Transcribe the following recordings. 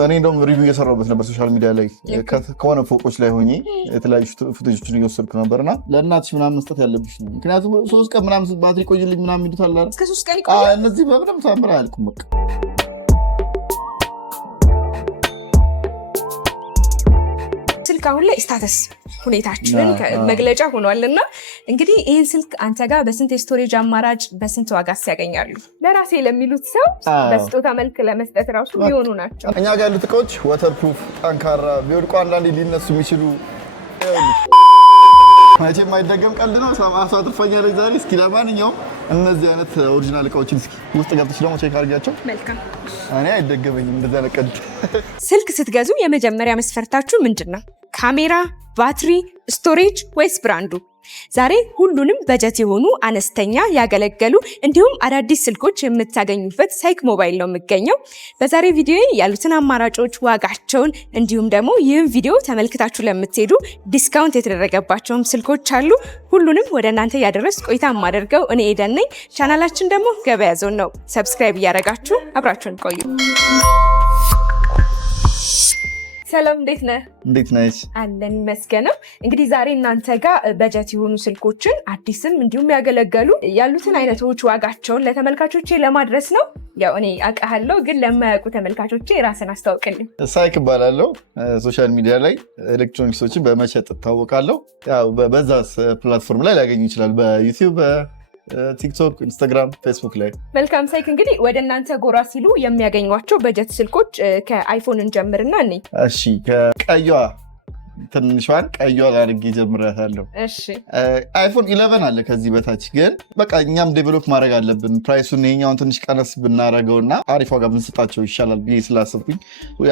እኔ እንደውም ሪቪው እየሰራሁበት ነበር ሶሻል ሚዲያ ላይ ከሆነ ፎቆች ላይ ሆኜ የተለያዩ ፉቴጆችን እየወሰድኩ ነበርና ለእናትሽ ምናምን መስጠት ያለብሽ ነው። ምክንያቱም 3 ቀን ምናምን ባትሪ ቆይልኝ ምናምን ይሉታል አይደል? እስከ 3 ቀን ይቆያል። እነዚህ በምንም ታምር አያልቁም በቃ። ስልክ አሁን ላይ ስታተስ ሁኔታችንን መግለጫ ሆኗልና እንግዲህ ይህን ስልክ አንተ ጋር በስንት የስቶሬጅ አማራጭ በስንት ዋጋስ ያገኛሉ? ለራሴ ለሚሉት ሰው በስጦታ መልክ ለመስጠት ራሱ የሚሆኑ ናቸው። እኛ ጋር ያሉት እቃዎች ዋተር ፕሩፍ፣ ጠንካራ፣ ቢወድቁ አንዳንዴ ሊነሱ የሚችሉ መቼም የማይደገም ቀልድ ነው። ሰማሷ ትርፈኛለች ዛሬ። እስኪ ለማንኛውም እነዚህ አይነት ኦሪጂናል እቃዎችን እስኪ ውስጥ ገብተሽ ደግሞ ቼክ አድርጊያቸው። መልካም። እኔ አይደገመኝም እንደዚህ አይነት ቀልድ። ስልክ ስትገዙ የመጀመሪያ መስፈርታችሁ ምንድን ነው? ካሜራ፣ ባትሪ፣ ስቶሬጅ ወይስ ብራንዱ? ዛሬ ሁሉንም በጀት የሆኑ አነስተኛ ያገለገሉ እንዲሁም አዳዲስ ስልኮች የምታገኙበት ሳይክ ሞባይል ነው የሚገኘው። በዛሬ ቪዲዮ ያሉትን አማራጮች፣ ዋጋቸውን እንዲሁም ደግሞ ይህን ቪዲዮ ተመልክታችሁ ለምትሄዱ ዲስካውንት የተደረገባቸውም ስልኮች አሉ። ሁሉንም ወደ እናንተ ያደረስ ቆይታ የማደርገው እኔ ኤደን ነኝ። ቻናላችን ደግሞ ገበያ ዞን ነው። ሰብስክራይብ እያደረጋችሁ አብራችሁን ቆዩ። ሰላም፣ እንዴት ነህ? እንዴት ነሽ? አለን መስገነው። እንግዲህ ዛሬ እናንተ ጋር በጀት የሆኑ ስልኮችን አዲስም እንዲሁም ያገለገሉ ያሉትን አይነቶች ዋጋቸውን ለተመልካቾቼ ለማድረስ ነው። ያው እኔ አውቃለሁ፣ ግን ለማያውቁ ተመልካቾቼ ራስን አስተዋውቅልኝ። ሳይክ እባላለሁ። ሶሻል ሚዲያ ላይ ኤሌክትሮኒክሶችን በመሸጥ እታወቃለሁ። ያው በዛ ፕላትፎርም ላይ ሊያገኙ ይችላል፣ በዩቲዩብ፣ ቲክቶክ፣ ኢንስታግራም፣ ፌስቡክ ላይ። መልካም ሳይክ፣ እንግዲህ ወደ እናንተ ጎራ ሲሉ የሚያገኟቸው በጀት ስልኮች ከአይፎን እንጀምርና እኔ እሺ፣ ከቀይዋ ትንሿን ቀይዋ ላድርግ ጀምራታለሁ። እሺ፣ አይፎን 11 አለ ከዚህ በታች ግን በቃ እኛም ዴቨሎፕ ማድረግ አለብን። ፕራይሱን ይሄኛውን ትንሽ ቀነስ ብናረገውና አሪፍ ዋጋ ብንሰጣቸው ይሻላል ብዬ ስላሰብኩኝ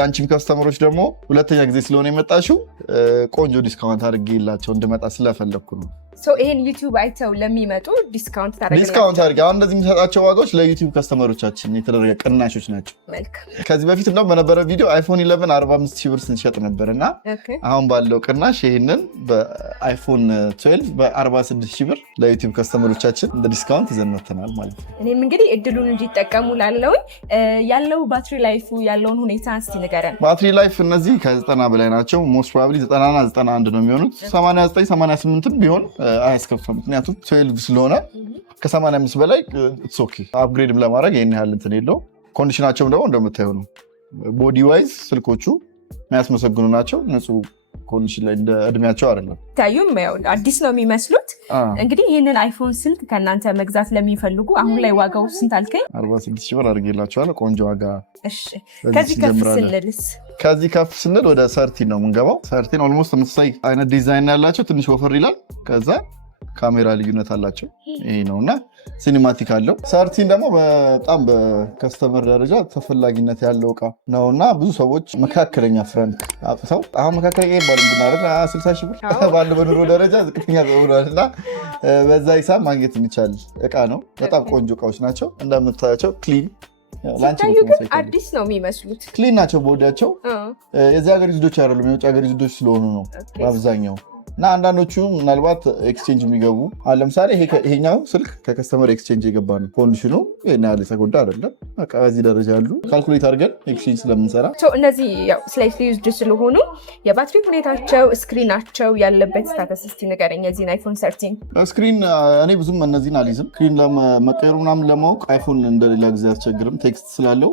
አንቺም ከስተመሮች ደግሞ ሁለተኛ ጊዜ ስለሆነ የመጣሽው ቆንጆ ዲስካውንት አድርጌላቸው እንድመጣ ስለፈለግኩ ነው። ይሄን ዩቲዩብ አይተው ለሚመጡ ዲስካውንት አድርጌ አሁን እንደዚህ የሚሰጣቸው ዋጋዎች ለዩቲዩብ ከስተመሮቻችን የተደረገ ቅናሾች ናቸው። ከዚህ በፊት እንደውም በነበረ ቪዲዮ አይፎን 11 45,000 ብር ስንሸጥ ነበር እና አሁን ባለው ቅናሽ ይህንን በአይፎን 12 በ46,000 ብር ለዩቲዩብ ከስተመሮቻችን እንደ ዲስካውንት ይዘን መጥተናል ማለት ነው። እኔም እንግዲህ እድሉን እንዲጠቀሙ ላለውኝ ያለው ባትሪ ላይፉ ያለውን ሁኔታ እስቲ ንገረን። ባትሪ ላይፍ እነዚህ ከ90 በላይ ናቸው። ሞስት ፕሮባብሊ 90 እና 91 ነው የሚሆኑት። 89 88 ቢሆን አያስከፋም፣ ምክንያቱም 12 ስለሆነ ከ85 በላይ ኢትስ ኦኬ። አፕግሬድም ለማድረግ ይህን ያህል እንትን የለው። ኮንዲሽናቸውም ደግሞ እንደምታየው ነው። ቦዲ ዋይዝ ስልኮቹ የሚያስመሰግኑ ናቸው። ንጹህ ኮንዲሽን ላይ እንደ እድሜያቸው አይደለም። ታዩም ያው አዲስ ነው የሚመስሉት። እንግዲህ ይህንን አይፎን ስልክ ከእናንተ መግዛት ለሚፈልጉ አሁን ላይ ዋጋው ስንት አልከኝ? 46,000 ብር አድርጌላቸዋለሁ። ቆንጆ ዋጋ። እሺ፣ ከዚህ ከፍ ስንልስ? ከዚህ ከፍ ስንል ወደ 13 ነው የምንገባው። 13 ኦልሞስት ተመሳሳይ አይነት ዲዛይን ያላቸው፣ ትንሽ ወፈር ይላል። ከዛ ካሜራ ልዩነት አላቸው። ይሄ ነውና ሲኒማቲክ አለው። 13 ደግሞ በጣም በከስተመር ደረጃ ተፈላጊነት ያለው እቃ ነውና ብዙ ሰዎች መካከለኛ ፍራንክ አጥተው አሁን መካከለኛ ይባል ብናረግ 60,000 ብር ባለው በኑሮ ደረጃ ዝቅተኛ ተብሏልና በዛ ሂሳብ ማግኘት የሚቻል እቃ ነው። በጣም ቆንጆ እቃዎች ናቸው። እንደምታያቸው ክሊን አዲስ ነው የሚመስሉት። ክሊን ናቸው። ቦዲያቸው የዚህ ሀገር ልጆች አይደሉም፣ የውጭ ሀገር ልጆች ስለሆኑ ነው በአብዛኛው። እና አንዳንዶቹ ምናልባት ኤክስቼንጅ የሚገቡ ለምሳሌ ይሄኛው ስልክ ከከስተመር ኤክስቼንጅ የገባ ነው። ኮንዲሽኑ ያለ የተጎዳ አይደለም። በቃ በዚህ ደረጃ ያሉ ካልኩሌት አድርገን ኤክስቼንጅ ስለምንሰራ እነዚህ ስላይትሊ ዩዝድ ስለሆኑ የባትሪ ሁኔታቸው፣ ስክሪናቸው ያለበት ስታተስ እስቲ ንገረኝ። የዚህን አይፎን 13 ስክሪን እኔ ብዙም እነዚህን አልይዝም። ስክሪን ለመቀየሩ ምናምን ለማወቅ አይፎን እንደሌላ ጊዜ አያስቸግርም። ቴክስት ስላለው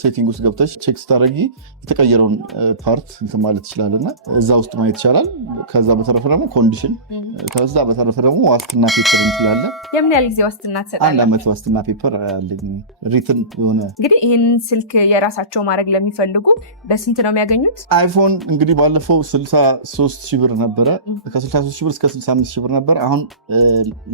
ሴቲንግ ውስጥ ገብተሽ ቼክ ስታደርጊ የተቀየረውን ፓርት እንትን ማለት ይችላል እና እዛ ውስጥ ማየት ይቻላል። ከዛ በተረፈ ደግሞ ኮንዲሽን፣ ከዛ በተረፈ ደግሞ ዋስትና ፔፐር እንችላለን። የምን ያህል ጊዜ ዋስትና ትሰጣለህ? 1 ዓመት ዋስትና ፔፐር አለኝ ሪትን የሆነ። እንግዲህ ይህንን ስልክ የራሳቸው ማድረግ ለሚፈልጉ በስንት ነው የሚያገኙት? አይፎን እንግዲህ ባለፈው 63,000 ብር ነበረ። ከ63,000 ብር እስከ 65,000 ብር ነበር። አሁን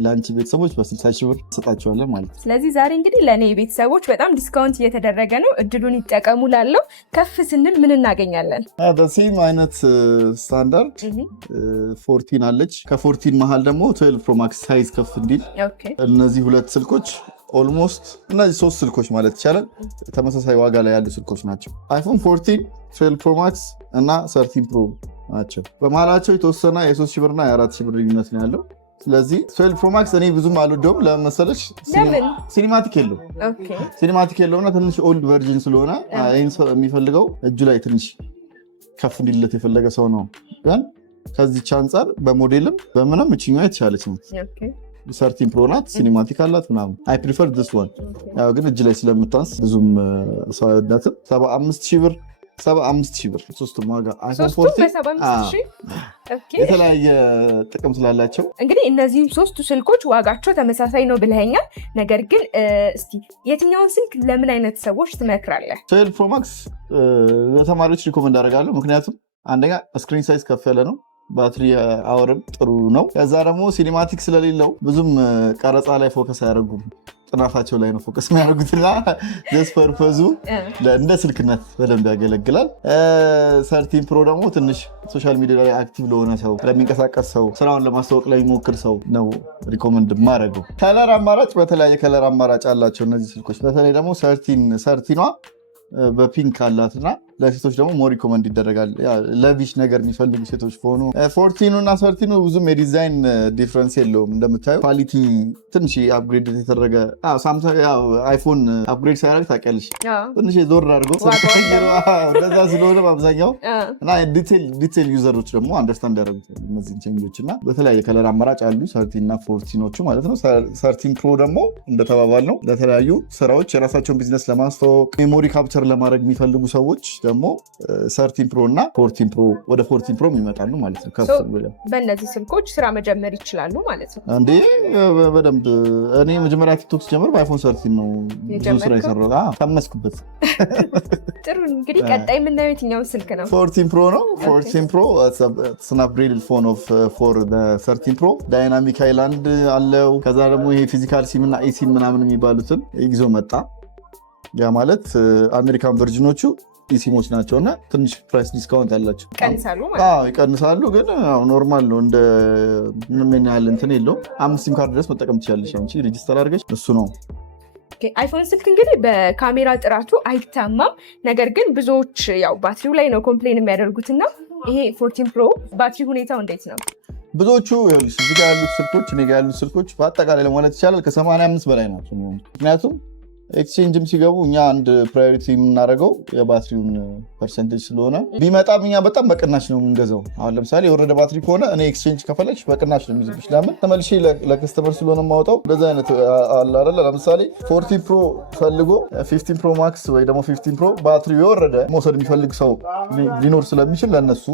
ለአንቺ ቤተሰቦች በ60,000 ብር እንሰጣቸዋለን ማለት ነው። ስለዚህ ዛሬ እንግዲህ ለእኔ ቤተሰቦች በጣም ዲስካውንት እየተደረገ ነው። እድሉን ይጠቀሙ ላለው። ከፍ ስንል ምን እናገኛለን? በሴም አይነት ስታንዳርድ 14 አለች። ከ14 መሀል ደግሞ 12 ፕሮማክስ ሳይዝ ከፍ እንዲል እነዚህ ሁለት ስልኮች ኦልሞስት እነዚህ 3 ስልኮች ማለት ይቻላል ተመሳሳይ ዋጋ ላይ ያሉ ስልኮች ናቸው። አይፎን 14፣ 12 ፕሮማክስ እና 13 ፕሮ ናቸው። በመሀላቸው የተወሰነ የ3,000 ብርና የ4,000 ብር ልዩነት ነው ያለው። ስለዚህ 12 Pro Max እኔ ብዙም አልወደውም። ለመሰለሽ ሲኒማቲክ የለውና ትንሽ ኦልድ ቨርዥን ስለሆነ ይህን ሰው የሚፈልገው እጁ ላይ ትንሽ ከፍ እንዲለት የፈለገ ሰው ነው። ግን ከዚች አንጻር በሞዴልም በምንም እችኛዋ የተሻለች ነው። 13 Pro ናት፣ ሲኒማቲክ አላት ምናምን። አይ ፕሪፈር ዲስ ዋን። ያው ግን እጅ ላይ ስለምታንስ ብዙም ሰው አይወዳትም። 75,000 ብር ሶስቱም ዋጋ የተለያየ ጥቅም ስላላቸው እንግዲህ እነዚህ ሶስቱ ስልኮች ዋጋቸው ተመሳሳይ ነው ብለኸኛል። ነገር ግን እስቲ የትኛውን ስልክ ለምን አይነት ሰዎች ትመክራለህ? 12 Pro Max ለተማሪዎች ሪኮመንድ አደርጋለሁ። ምክንያቱም አንደኛ ስክሪን ሳይዝ ከፍ ያለ ነው፣ ባትሪ አወርም ጥሩ ነው። ከዛ ደግሞ ሲኒማቲክ ስለሌለው ብዙም ቀረጻ ላይ ፎከስ አያደርጉም፣ ጥናታቸው ላይ ነው ፎከስ የሚያደርጉትና ደስ ፐርፐዙ እንደ ስልክነት በደንብ ያገለግላል። 13 Pro ደግሞ ትንሽ ሶሻል ሚዲያ ላይ አክቲቭ ለሆነ ሰው፣ ለሚንቀሳቀስ ሰው፣ ስራውን ለማስተዋወቅ ለሚሞክር ሰው ነው ሪኮመንድ ማድረገው። ከለር አማራጭ በተለያየ ከለር አማራጭ አላቸው እነዚህ ስልኮች። በተለይ ደግሞ 13ኗ በፒንክ አላትና ለሴቶች ደግሞ ሞር ሪኮመንድ ይደረጋል። ለቪሽ ነገር የሚፈልጉ ሴቶች ከሆኑ 14 እና 13 ብዙም የዲዛይን ዲፍረንስ የለውም። እንደምታዩ ኳሊቲ ትንሽ አፕግሬድ የተደረገ አይፎን አፕግሬድ ሳያደርግ ታውቂያለሽ፣ ትንሽ ዞር አድርገው እንደዛ ስለሆነ በአብዛኛው እና ዲቴል ዩዘሮች ደግሞ አንደርስታንድ ያደረጉት እነዚህን ቼንጆች እና በተለያየ ከለር አማራጭ አሉ 13 እና 14ኖቹ ማለት ነው። 13 Pro ደግሞ እንደተባባል ነው ለተለያዩ ስራዎች የራሳቸውን ቢዝነስ ለማስተዋወቅ ሜሞሪ ካፕቸር ለማድረግ የሚፈልጉ ሰዎች ደግሞ 13 Pro እና 14 Pro ወደ 14 Pro ይመጣሉ ማለት ነው። በእነዚህ ስልኮች ስራ መጀመር ይችላሉ ማለት ነው እንዴ? በደንብ እኔ መጀመሪያ ቲክቶክ ስጀምር በአይፎን 13 ነው ብዙ ስራ የሰራሁት። ተመስኩበት። ጥሩ እንግዲህ ቀጣይ የምናየው የትኛውን ስልክ ነው? 14 Pro ነው። 14 Pro ስናፕድሪል ፎን ኦፍ ፎር 13 Pro ዳይናሚክ ሃይላንድ አለው። ከዛ ደግሞ ይሄ ፊዚካል ሲም እና ኢሲም ምናምን የሚባሉትን ይዞ መጣ። ያ ማለት አሜሪካን ቨርዥኖቹ ኢሲሞች ናቸው እና ትንሽ ፕራይስ ዲስካውንት አላቸው። ይቀንሳሉ ግን ኖርማል ነው። እንደ ምን ያህል እንትን የለውም። 5 ሲም ካርድ ድረስ መጠቀም ትችላለሽ አንቺ ሬጂስተር አድርገሽ። እሱ ነው አይፎን ስልክ እንግዲህ በካሜራ ጥራቱ አይታማም። ነገር ግን ብዙዎች ያው ባትሪው ላይ ነው ኮምፕሌን የሚያደርጉትና ይሄ 14 Pro ባትሪ ሁኔታው እንዴት ነው? ብዙዎቹ እዚህ ጋር ያሉት ስልኮች እኔ ጋር ያሉት ስልኮች በአጠቃላይ ለማለት ይቻላል ከ85 በላይ ናቸው። ምክንያቱም ኤክስቼንጅም ሲገቡ እኛ አንድ ፕራዮሪቲ የምናደርገው የባትሪውን ፐርሰንቴጅ ስለሆነ ቢመጣም እኛ በጣም በቅናሽ ነው የምንገዛው። አሁን ለምሳሌ የወረደ ባትሪ ከሆነ እኔ ኤክስቼንጅ ከፈለግሽ በቅናሽ ነው የሚይዝብሽ። ለምን ተመልሼ ለከስተመር ስለሆነ የማወጣው እንደዛ አይነት አለ አይደለ? ለምሳሌ 14 Pro ፈልጎ 15 Pro Max ወይ ደግሞ 15 Pro ባትሪው የወረደ መውሰድ የሚፈልግ ሰው ሊኖር ስለሚችል ለእነሱ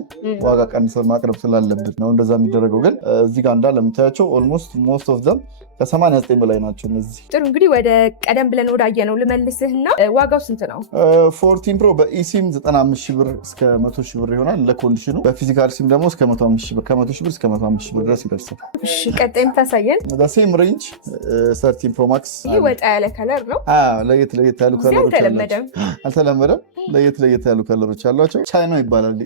ዋጋ ቀንሰን ማቅረብ ስላለብን ነው እንደዛ የሚደረገው። ግን እዚህ ጋር እንዳለ የምታያቸው ኦልሞስት ሞስት ኦፍ ዘም ከ89 በላይ ናቸው እነዚህ። ጥሩ እንግዲህ ወደ ቀደም ብለን ወዳየነው ልመልስህና ዋጋው ስንት ነው? 14 Pro በኢሲም 95,000 ብር እስከ 100,000 ብር ይሆናል ለኮንዲሽኑ። በፊዚካል ሲም ደግሞ እስከ 105,000 ብር ከ100,000 ብር እስከ 105,000 ብር ድረስ ይደርሳል። እሺ ቀጣይ የምታሳየን ሴም ሬንጅ 13 Pro Max። ይህ ወጣ ያለ ከለር ነው። ለየት ያሉ ከለሮች አልተለመደም። ለየት ያሉ ከለሮች አሏቸው። ቻይና ይባላል።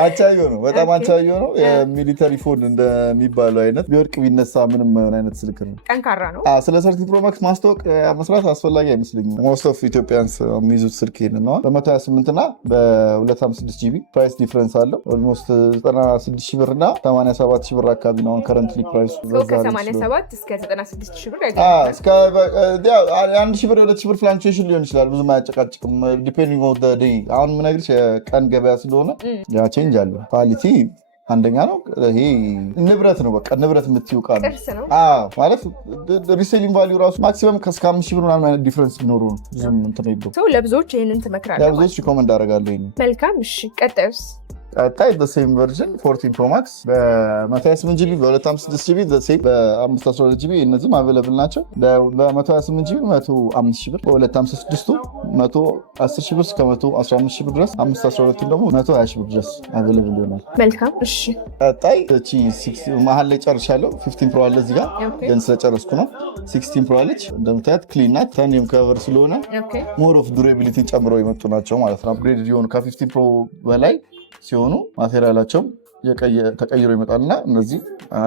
አቻዮ ነው፣ በጣም አቻዮ ነው። የሚሊተሪ ፎን እንደሚባለው አይነት ቢወድቅ ቢነሳ ምንም አይነት ስልክ ነው። ጠንካራ ነው። ስለ 13 Pro Max ማስታወቅ መስራት አስፈላጊ አይመስለኝም። ሞስት ኦፍ ኢትዮጵያንስ የሚይዙት ስልክ ይሄንን ነው። በ128 እና በ256 GB ፕራይስ ዲፍረንስ አለው። ኦልሞስት 96,000 ብር እና 87,000 ብር አካባቢ ነው ከረንትሊ ፕራይሱ። ከ87 እስከ 96,000 ብር ያገኛል። እስከ 1,000 ብር 2,000 ብር ፍላክቹዌሽን ሊሆን ይችላል። ብዙም አያጨቃጭቅም። ዲፔንዲንግ ኦን ዘ ዴይ። አሁን የምነግርሽ የቀን ገበያ ስለሆነ ያ ቼንጅ አለ። ኳሊቲ አንደኛ ነው። ይሄ ንብረት ነው። በቃ ንብረት የምትይው ቃል ነው ማለት ሪሴሊንግ ቫልዩ ራሱ ማክሲመም እስከ 5,000 ብር ምናምን አይነት ዲፍረንስ ቢኖሩ ነው። ብዙም እንትን የለውም። ለብዙዎች ይሄንን ትመክራለህ? ለብዙዎች ሪኮመንድ አደርጋለሁ። መልካም። እሺ ቀጣዩስ? ቀጣይ ሴም ቨርዥን 14 Pro Max በ128 GB በ256 GB በ512 GB እነዚህም አቬለብል ናቸው። በ128 GB 105,000 ብር፣ በ256 110,000 ብር እስከ 115,000 ብር ድረስ፣ 512 ደግሞ 120,000 ብር ድረስ አቬለብል ይሆናል። መልካም። እሺ ቀጣይ መሀል ላይ ጨርሻለሁ። 15 Pro አለ እዚህ ጋር ግን ስለጨረስኩ ነው። 16 Pro አለች እንደምታያት ክሊን ናት። ታኒየም ከቨር ስለሆነ ሞር ኦፍ ዱሬቢሊቲን ጨምረው የመጡ ናቸው ማለት ነው። አፕግሬድ የሆኑ ከ15 Pro በላይ ሲሆኑ ማቴሪያላቸው ተቀይሮ ይመጣልና እነዚህ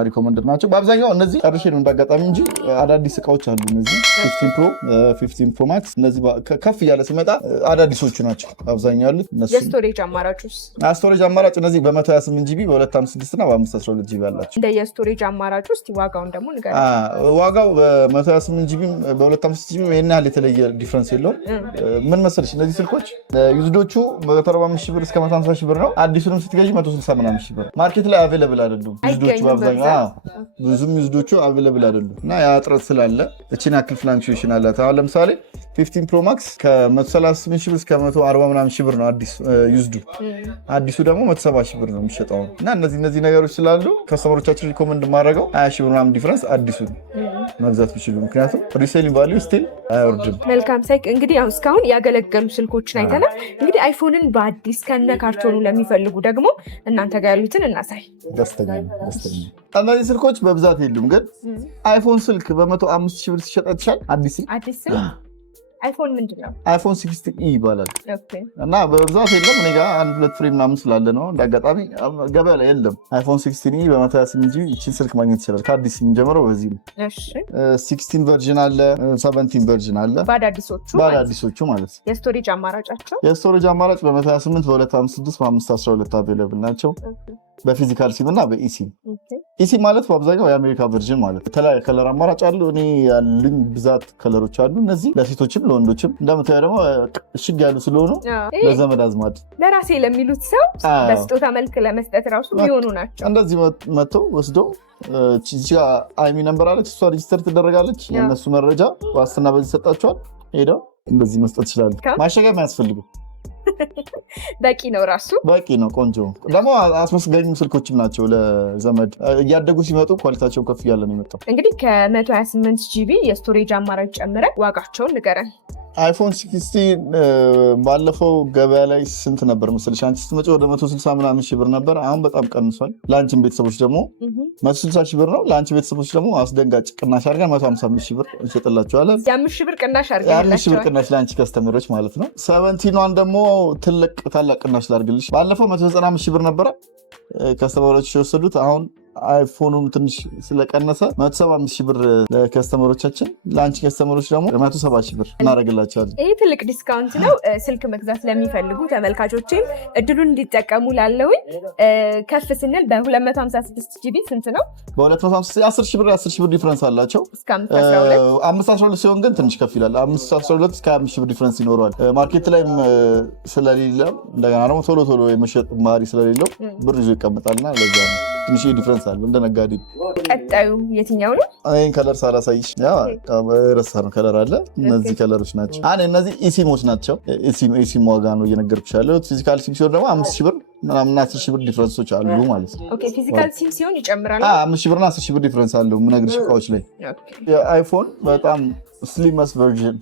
ሪኮመንድድ ናቸው። በአብዛኛው እነዚህ ጨርሼ ነው እንዳጋጣሚ እንጂ አዳዲስ እቃዎች አሉ። እነዚህ 15 ፕሮ 15 ፕሮ ማክስ እነዚህ ከፍ እያለ ሲመጣ አዳዲሶቹ ናቸው አብዛኛው ያሉት። የስቶሬጅ አማራጮች ስቶሬጅ አማራጭ እነዚህ በ128 ጂቢ በ256 እና በ512 ጂቢ አላቸው። እንደ የስቶሬጅ አማራጭ ውስጥ ዋጋውን ደግሞ ንገር። ዋጋው በ128 ጂቢ በ256 ጂቢ ይሄን ያህል የተለየ ዲፍረንስ የለውም። ምን መሰለሽ እነዚህ ስልኮች ዩዝዶቹ በ145 ሺህ ብር እስከ 150 ሺህ ብር ነው። አዲሱንም ስትገዢ 160 ምናምን ሺህ ብር ማርኬት ላይ አቬለብል አይደሉም ዩዝዶቹ በአብዛኛው ብዙም ዩዝዶቹ አቬለብል አይደሉም እና ያ እጥረት ስላለ እቺን ያክል ፍላክቹዌሽን አላት። አሁን ለምሳሌ 15 ፕሮ ማክስ ከ138 ሺህ ብር እስከ 140 ምናምን ሺህ ብር ነው አዲስ ዩዝዱ። አዲሱ ደግሞ 170 ሺህ ብር ነው የሚሸጠው እና እነዚህ ነገሮች ስላሉ ከስተመሮቻችን ሪኮመንድ ማድረገው 20 ሺህ ብር ምናምን ዲፍረንስ አዲሱን መግዛት ቢችሉ፣ ምክንያቱም ሪሴሊንግ ቫልዩ ስቲል አይወርድም። መልካም ሳይክ እንግዲህ አሁን እስካሁን ያገለገሉ ስልኮችን አይተናል። እንግዲህ አይፎንን በአዲስ ከነ ካርቶኑ ለሚፈልጉ ደግሞ እናንተ ጋር ያሉትን እናሳይ። ደስተኛ እነዚህ ስልኮች በብዛት የሉም፣ ግን አይፎን ስልክ በ105 ሺህ ብር ሲሸጥ አይተሻል። አዲስ አይፎን ምንድን ነው? አይፎን 16 ይባላል እና በብዛት የለም። እኔ ጋር 1-2 ፍሬ ምናምን ስላለ ነው እንዳጋጣሚ ገበያ ላይ የለም። አይፎን 16 በ128 ጂቢ ይችን ስልክ ማግኘት ይችላል። ከአዲስ የሚጀምረው በዚህ ነው። 16 ቨርዥን አለ፣ 17 ቨርዥን አለ። በአዳዲሶቹ ማለት ነው። የስቶሬጅ አማራጫቸው የስቶሬጅ አማራጭ በ128 በ256 በ512 አቬለብል ናቸው። በፊዚካል ሲም እና በኢሲም ኢሲ ማለት በአብዛኛው የአሜሪካ ቨርዥን ማለት የተለያየ ከለር አማራጭ አሉ። እኔ ያሉኝ ብዛት ከለሮች አሉ። እነዚህ ለሴቶችም ለወንዶችም እንደምታየው ደግሞ እሽግ ያሉ ስለሆኑ ለዘመድ አዝማድ ለራሴ ለሚሉት ሰው በስጦታ መልክ ለመስጠት ራሱ የሚሆኑ ናቸው። እንደዚህ መጥተው ወስደው አይሚ ነምበር አለች፣ እሷ ሬጅስተር ትደረጋለች። የእነሱ መረጃ ዋስትና በዚህ ይሰጣቸዋል። ሄደው እንደዚህ መስጠት ይችላሉ። ማሸጊያ አያስፈልግም። በቂ ነው፣ ራሱ በቂ ነው። ቆንጆ ደግሞ አስመስጋኝ ስልኮችም ናቸው። ለዘመድ እያደጉ ሲመጡ ኳሊቲያቸው ከፍ እያለ ነው የመጣው። እንግዲህ ከ128 ጂቢ የስቶሬጅ አማራጭ ጨምረ ዋጋቸውን ንገረን። አይፎን 16 ባለፈው ገበያ ላይ ስንት ነበር መሰለሽ? አንቺ ስትመጪ ወደ 160 ምናምን ሺህ ብር ነበር። አሁን በጣም ቀንሷል። ለአንቺም ቤተሰቦች ደግሞ 160 ሺህ ብር ነው። ለአንቺ ቤተሰቦች ደግሞ አስደንጋጭ ቅናሽ አድርገን 155 ሺህ ብር እንሸጥላቸዋለን። የ5 ሺህ ብር ቅናሽ አድርገን 5 ሺህ ብር ቅናሽ ለአንቺ ከስተመሮች ማለት ነው። 17ን ደግሞ ታላቅ ቅናሽ ላድርግልሽ። ባለፈው 195 ሺህ ብር ነበረ ከስተመሮች የወሰዱት። አሁን አይፎኑም ትንሽ ስለቀነሰ 175 ሺህ ብር ለከስተመሮቻችን፣ ለአንቺ ከስተመሮች ደግሞ 170 ሺህ ብር እናደርግላቸዋለን። ይህ ትልቅ ዲስካውንት ነው። ስልክ መግዛት ለሚፈልጉ ተመልካቾችም እድሉን እንዲጠቀሙ ላለውኝ ከፍ ስንል በ256 ጂቢ ስንት ነው? በ256 10 ሺህ ብር ዲፍረንስ አላቸው። እስከ 512 ሲሆን ግን ትንሽ ከፍ ይላል። 512 እስከ 25 ሺህ ብር ዲፍረንስ ይኖረዋል። ማርኬት ላይም ስለሌለ እንደገና ደግሞ ቶሎ የመሸጥ ባህሪ ስለሌለው ብር ይዞ ይቀመጣልና ለዛ ነው ትንሽ ዲፍረንስ አለ እንደ ነጋዴ። ቀጣዩ የትኛው ነው? ይሄን ከለር ሳላሳይሽ ረሳነው ከለር አለ። እነዚህ ከለሮች ናቸው። እነዚህ ኢሲሞች ናቸው። ኢሲም ዋጋ ነው እየነገርኩሽ ያለሁት። ፊዚካል ሲም ሲሆን ደግሞ 5 ሺህ ብር ምናምን 10 ሺህ ብር ዲፍረንሶች አሉ ማለት ነው። ኦኬ ፊዚካል ሲም ሲሆን ይጨምራል። 5 ሺህ ብርና 10 ሺህ ብር ዲፍረንስ አለው የምነግርሽ እቃዎች ላይ። የአይፎን በጣም ስሊመስ ቨርዥን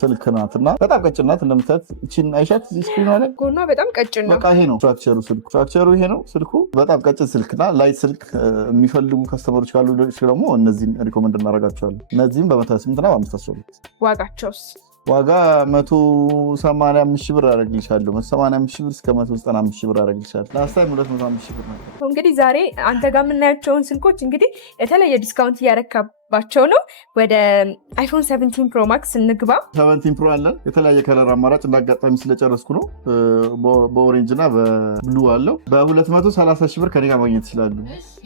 ስልክ ናት እና በጣም ቀጭን ናት። እንደምታዩት እቺን አይሻት እዚህ ስክሪን ላይ ጎኗ በጣም ቀጭን ነው። በቃ ይሄ ነው ስትራክቸሩ ይሄ ነው ስልኩ። በጣም ቀጭን ስልክና ላይት ስልክ የሚፈልጉ ከስተመሮች ካሉ ደግሞ እነዚህን ሪኮመንድ እናደርጋቸዋለን። እነዚህም በ128 እና በ512 ዋጋቸውስ? ዋጋ 185 ሺህ ብር አደረግልሻለሁ። 185 ሺህ ብር እስከ 195 ሺህ ብር አደረግልሻለሁ። ላስታይም 205 ሺህ ብር ነበር። እንግዲህ ዛሬ አንተ ጋር የምናያቸውን ስልኮች እንግዲህ የተለየ ዲስካውንት እያረካባቸው ነው። ወደ አይፎን 17 ፕሮ ማክስ እንግባ። 17 ፕሮ አለን። የተለያየ ከለር አማራጭ እንዳጋጣሚ ስለጨረስኩ ነው። በኦሬንጅ እና በብሉ አለው። በ230 ሺህ ብር ከኔ ጋር ማግኘት ይችላሉ።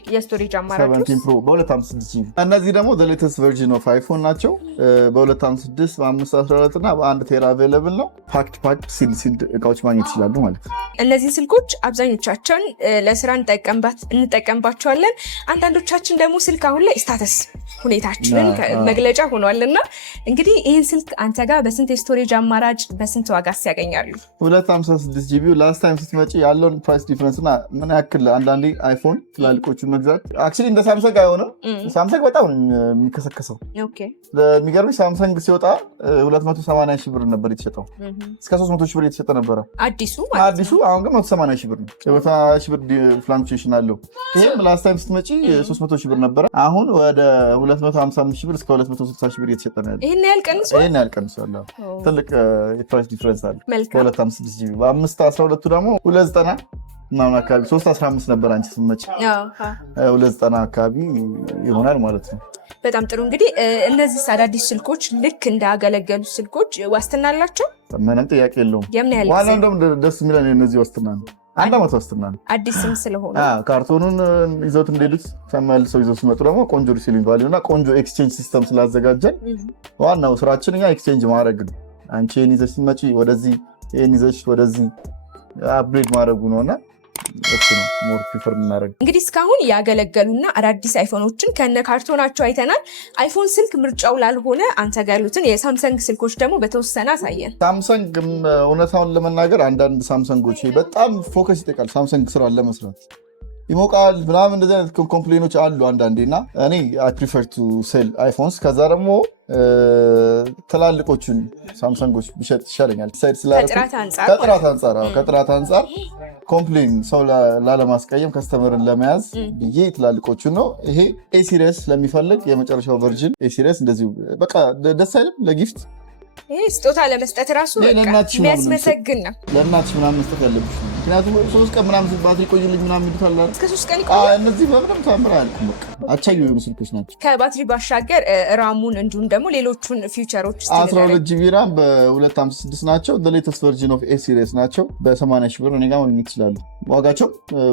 የስቶሬጅ አማራጭ 17 ፕሮ በ256 ጂቢ። እነዚህ ደግሞ ሌተስት ቨርዥን ኦፍ አይፎን ናቸው። በ256 በ512 እና በ1 ቴራ አቬለብል ነው። ፓክድ ሲል እቃዎች ማግኘት ይችላሉ ማለት ነው። እነዚህ ስልኮች አብዛኞቻቸውን ለስራ እንጠቀምባቸዋለን። አንዳንዶቻችን ደግሞ ስልክ አሁን ላይ ስታተስ ሁኔታችንን መግለጫ ሆኗልና እንግዲህ ይህን ስልክ አንተ ጋር በስንት የስቶሬጅ አማራጭ በስንት ዋጋስ ያገኛሉ? 256 ጂቢ ላስት ታይም ስትመጪ ያለውን ፕራይስ ዲፍረንስ እና ምን ያክል አንዳንዴ አይፎን ትላልቆቹ መግዛት አክቹዋሊ እንደ ሳምሰንግ አይሆንም። ሳምሰንግ በጣም የሚከሰከሰው የሚገርምሽ ሳምሰንግ ሲወጣ 280 ሺህ ብር ነበር የተሸጠው። እስከ 300 ሺህ ብር የተሸጠ ነበረ አዲሱ። አሁን ግን 180 ሺህ ብር ነው። 180 ሺህ ብር ፍላክቹዌሽን አለው። ይህም ላስት ታይም ስትመጪ 300 ሺህ ብር ነበረ። አሁን ወደ 255 ሺህ ብር እስከ 260 ሺህ ብር የተሸጠ ነው ያለው። ይሄን ያህል ቀንሷል። ትልቅ የፕራይስ ዲፍረንስ አለ። በ256 ጂቢ በ512 ደግሞ 290 ምናምን አካባቢ 315 ነበር አንቺ ስትመጪ 290 አካባቢ ይሆናል ማለት ነው። በጣም ጥሩ። እንግዲህ እነዚህ አዳዲስ ስልኮች ልክ እንዳገለገሉ ስልኮች ዋስትና አላቸው? ምንም ጥያቄ የለውም። የምን ያህል ዋናው እንደውም ደስ የሚለን የነዚህ ዋስትና ነው። 1 ዓመት ዋስትና ነው። አዲስም ስለሆነ ካርቶኑን ይዘውት እንደሄዱት ተመልሰው ይዘው ሲመጡ ደግሞ ቆንጆ ሪሲሊንግ ቫልዩ እና ቆንጆ ኤክስቼንጅ ሲስተም ስላዘጋጀን ዋናው ስራችን እኛ ኤክስቼንጅ ማድረግ ነው። አንቺ ይህን ይዘሽ ስትመጪ ወደዚህ፣ ይህን ይዘሽ ወደዚህ አፕግሬድ ማድረጉ ነውና እሱ ነው ሞር ፕሪፈር የምናደርገው። እንግዲህ እስካሁን ያገለገሉና አዳዲስ አይፎኖችን ከነ ካርቶናቸው አይተናል። አይፎን ስልክ ምርጫው ላልሆነ አንተ ጋር ያሉትን የሳምሰንግ ስልኮች ደግሞ በተወሰነ አሳየን። ሳምሰንግ እውነታውን ለመናገር አንዳንድ ሳምሰንጎች በጣም ፎከስ ይጠቃል። ሳምሰንግ ስራ ለመስራት ይሞቃል ምናምን እንደዚህ አይነት ኮምፕሌኖች አሉ አንዳንዴ እና እኔ አይ ፕሪፈር ቱ ሴል አይፎንስ ከዛ ደግሞ ትላልቆቹን ሳምሰንጎች ቢሸጥ ይሻለኛል። ከጥራት አንጻር ኮምፕሌን ሰው ላለማስቀየም ከስተመርን ለመያዝ ብዬ ትላልቆቹን ነው። ይሄ ኤ ሲሪየስ ለሚፈልግ የመጨረሻው ቨርዥን ኤ ሲሪየስ እንደዚሁ በቃ ደስ አይልም ለጊፍት ስጦታ ለመስጠት ራሱ የሚያስመሰግን ነው። ለእናትሽ ምናምን መስጠት ያለብሽ ነው። ምክንያቱም 3 ቀን ምናምን ባትሪ ቆይልኝ ምናምን ይሉታል። እስከ 3 ቀን ይቆያል። እነዚህ በምንም ታምራ አያልኩም። በቃ አቻዩ የሆኑ ስልኮች ናቸው። ከባትሪ ባሻገር ራሙን እንዲሁም ደግሞ ሌሎቹን ፊውቸሮች 12 ጂቢ ራም በ256 ናቸው። ሌተስት ቨርዥን ኦፍ ኤ ሲሪየስ ናቸው። በ80 ሺህ ብር እኔ ጋር ማግኘት ይችላሉ። ዋጋቸው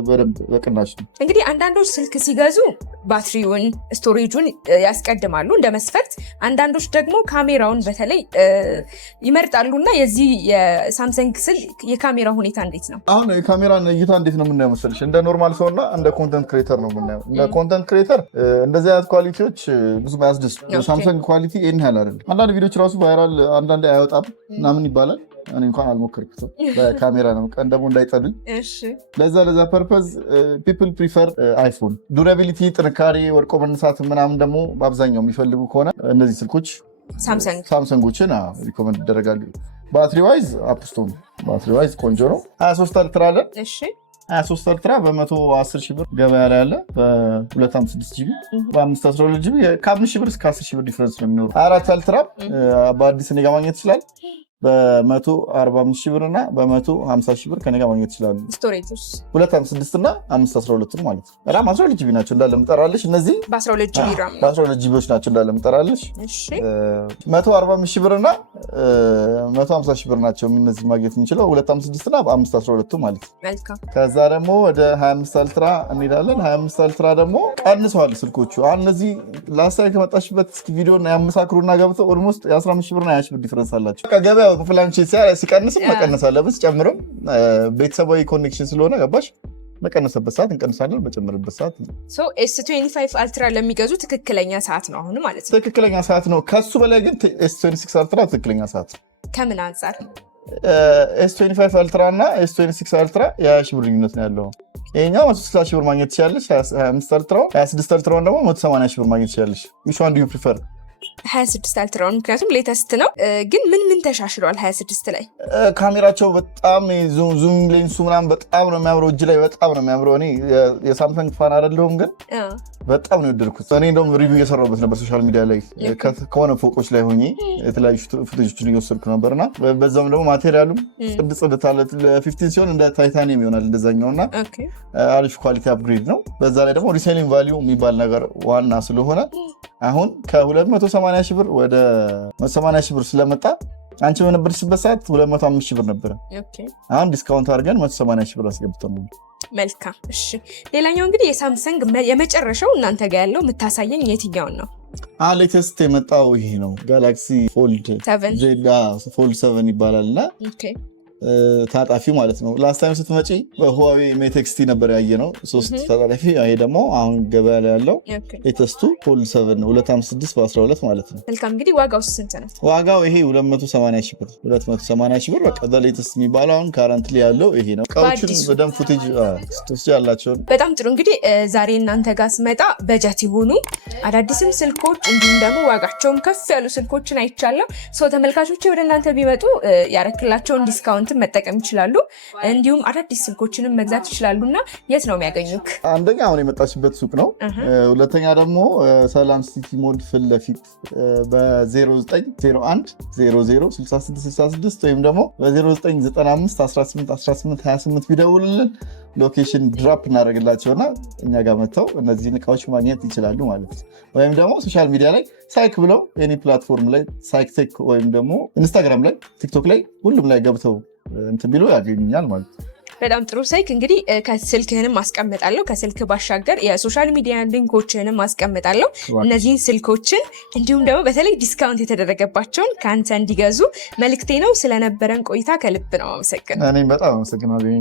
በደንብ በቅናሽ ነው። እንግዲህ አንዳንዶች ስልክ ሲገዙ ባትሪውን ስቶሬጁን ያስቀድማሉ እንደ መስፈርት፣ አንዳንዶች ደግሞ ካሜራውን በተለይ ይመርጣሉ እና የዚህ የሳምሰንግ ስልክ የካሜራ ሁኔታ እንዴት ነው? አሁን የካሜራን እይታ እንዴት ነው የምናየው መሰለሽ? እንደ ኖርማል ሰው እና እንደ ኮንተንት ክሬተር ነው የምናየው። እንደ ኮንተንት ክሬተር እንደዚህ አይነት ኳሊቲዎች ብዙ አያስደስቱ። ሳምሰንግ ኳሊቲ ይህን ያህል አይደለም። አንዳንድ ቪዲዮች ራሱ ቫይራል አንዳንዴ አይወጣም ምናምን ይባላል። እኔ እንኳን አልሞከርኩትም። በካሜራ ነው ቀን ደግሞ እንዳይጠሉኝ። ለዛ ፐርፐዝ ፒፕል ፕሪፈር አይፎን። ዱራቢሊቲ፣ ጥንካሬ፣ ወድቆ መነሳት ምናምን ደግሞ በአብዛኛው የሚፈልጉ ከሆነ እነዚህ ስልኮች ሳምሰንጎችን ሪኮመንድ ይደረጋሉ። ባትሪ ዋይዝ አፕስቶን ባትሪ ዋይዝ ቆንጆ ነው። 23 አልትራ አለ። 23 አልትራ በ110 ሺህ ብር ገበያ ላይ አለ። በ256 ጂቢ በ512 ጂቢ ከ5 ሺህ ብር እስከ 10 ሺህ ብር ዲፍረንስ ነው የሚኖረው። 24 አልትራ በአዲስ እኔ ጋር ማግኘት ይችላል። በ145 ሺህ ብር እና በ150 ሺህ ብር ከኔ ጋር ማግኘት ይችላሉ። ስቶሬጅስ 256 እና 512 ማለት ነው። ራም 12 ጂቢ ናቸው እንዳለ ምጠራለሽ። እነዚህ በ12 ጂቢ ራም በ12 ጂቢዎች ናቸው እንዳለ ምጠራለሽ። እሺ 145 ሺህ ብር እና 150 ሺህ ብር ናቸው እነዚህ ማግኘት የምንችለው 256 እና 512 ማለት ነው። መልካም። ከዛ ደግሞ ወደ 25 አልትራ እንሄዳለን። 25 አልትራ ደግሞ ቀንሰዋል ስልኮቹ። አሁን እነዚህ ላስታይ ከመጣሽበት እስኪ ቪዲዮና ያመሳክሩና ገብተው ኦልሞስት የ15 ሺህ ብርና 20 ሺህ ብር ዲፈረንስ አላቸው። ገበያ ፍላንቺ ሲቀንስም መቀነስ አለበት፣ ሲጨምርም ቤተሰባዊ ኮኔክሽን ስለሆነ ገባሽ መቀነሰበት ሰዓት እንቀንሳለን፣ መጨመርበት ሰዓት S25 አልትራ ለሚገዙ ትክክለኛ ሰዓት ነው አሁን ማለት ነው። ትክክለኛ ሰዓት ነው። ከሱ በላይ ግን S26 አልትራ ትክክለኛ ሰዓት ነው። ከምን አንጻር? S25 አልትራ እና S26 አልትራ የ20 ሺህ ብር ልዩነት ነው ያለው። ይሄኛው 160 ሺህ ብር ማግኘት ትችላለሽ። 25 አልትራው 26 አልትራውን ደግሞ 180 ሺህ ብር ማግኘት ትችላለሽ። which one do you prefer? 26 አልትራውን ምክንያቱም ሌተስት ነው። ግን ምን ተሻሽሏል? 26 ላይ ካሜራቸው በጣም ዙም ሌንሱ ምናምን በጣም ነው የሚያምረው። እጅ ላይ በጣም ነው የሚያምረው። እኔ የሳምሰንግ ፋን አይደለሁም ግን በጣም ነው የወደድኩት። እኔ እንደውም ሪቪው እየሰራሁበት ነበር ሶሻል ሚዲያ ላይ ከሆነ ፎቆች ላይ ሆኜ የተለያዩ ፉቴጆችን እየወሰድኩ ነበርና በዛም ደግሞ ማቴሪያሉም ጽድት አለ። ለ15 ሲሆን እንደ ታይታኒየም ይሆናል እንደዛኛውና አሪፍ ኳሊቲ አፕግሬድ ነው። በዛ ላይ ደግሞ ሪሴሊንግ ቫልዩ የሚባል ነገር ዋና ስለሆነ አሁን ከ280 ሺህ ብር ወደ 180 ሺህ ብር ስለመጣ አንቺ በነበርሽበት ሰዓት 205 ሺህ ብር ነበረ። አሁን ዲስካውንት አድርገን 180 ሺህ ብር አስገብተን ነው። መልካም። እሺ ሌላኛው እንግዲህ የሳምሰንግ የመጨረሻው እናንተ ጋር ያለው የምታሳየኝ የትኛውን ነው? ሌተስት የመጣው ይሄ ነው። ጋላክሲ ፎልድ 7 ይባላልና ታጣፊ ማለት ነው። ላስት ታይም ስትመጪ በሁዋዌ ሜት ኤክስቲ ነበር ያየ ነው 3 ታጣፊ። ይሄ ደግሞ አሁን ገበያ ላይ ያለው ሌተስቱ ፎልድ 7 256 በ12 ማለት ነው። መልካም። እንግዲህ ዋጋው ስንት ነው? ዋጋው ይሄ 280 ሺህ ብር 280 ሺህ ብር በቃ ሌተስት የሚባለው አሁን ካረንትሊ ያለው ይሄ ነው። እቃዎቹን በደንብ ፉቴጅ ያላቸው። በጣም ጥሩ። እንግዲህ ዛሬ እናንተ ጋር ስመጣ በጀት የሆኑ አዳዲስም ስልኮች እንዲሁም ደግሞ ዋጋቸውም ከፍ ያሉ ስልኮችን አይቻለሁ። ተመልካቾቼ ወደ እናንተ ቢመጡ ያረክላቸውን ዲስካውንት መጠቀም ይችላሉ። እንዲሁም አዳዲስ ስልኮችንም መግዛት ይችላሉ። እና የት ነው የሚያገኙክ? አንደኛ አሁን የመጣችበት ሱቅ ነው። ሁለተኛ ደግሞ ሰላም ሲቲ ሞል ፊት ለፊት በ0901 006666 ወይም ደግሞ በ0995 18 18 28 ቢደውልልን ሎኬሽን ድሮፕ እናደርግላቸውና እኛ ጋር መጥተው እነዚህን እቃዎች ማግኘት ይችላሉ ማለት ነው። ወይም ደግሞ ሶሻል ሚዲያ ላይ ሳይክ ብለው ኤኒ ፕላትፎርም ላይ ሳይክ ቴክ ወይም ደግሞ ኢንስታግራም ላይ ቲክቶክ ላይ ሁሉም ላይ ገብተው እንትን ቢሉ ያገኙኛል ማለት ነው። በጣም ጥሩ ሳይክ። እንግዲህ ከስልክህንም ማስቀመጣለሁ፣ ከስልክ ባሻገር የሶሻል ሚዲያ ሊንኮችህንም ማስቀመጣለሁ። እነዚህን ስልኮችን እንዲሁም ደግሞ በተለይ ዲስካውንት የተደረገባቸውን ከአንተ እንዲገዙ መልክቴ ነው። ስለነበረን ቆይታ ከልብ ነው አመሰግናለሁ። እኔም በጣም አመሰግናለሁ።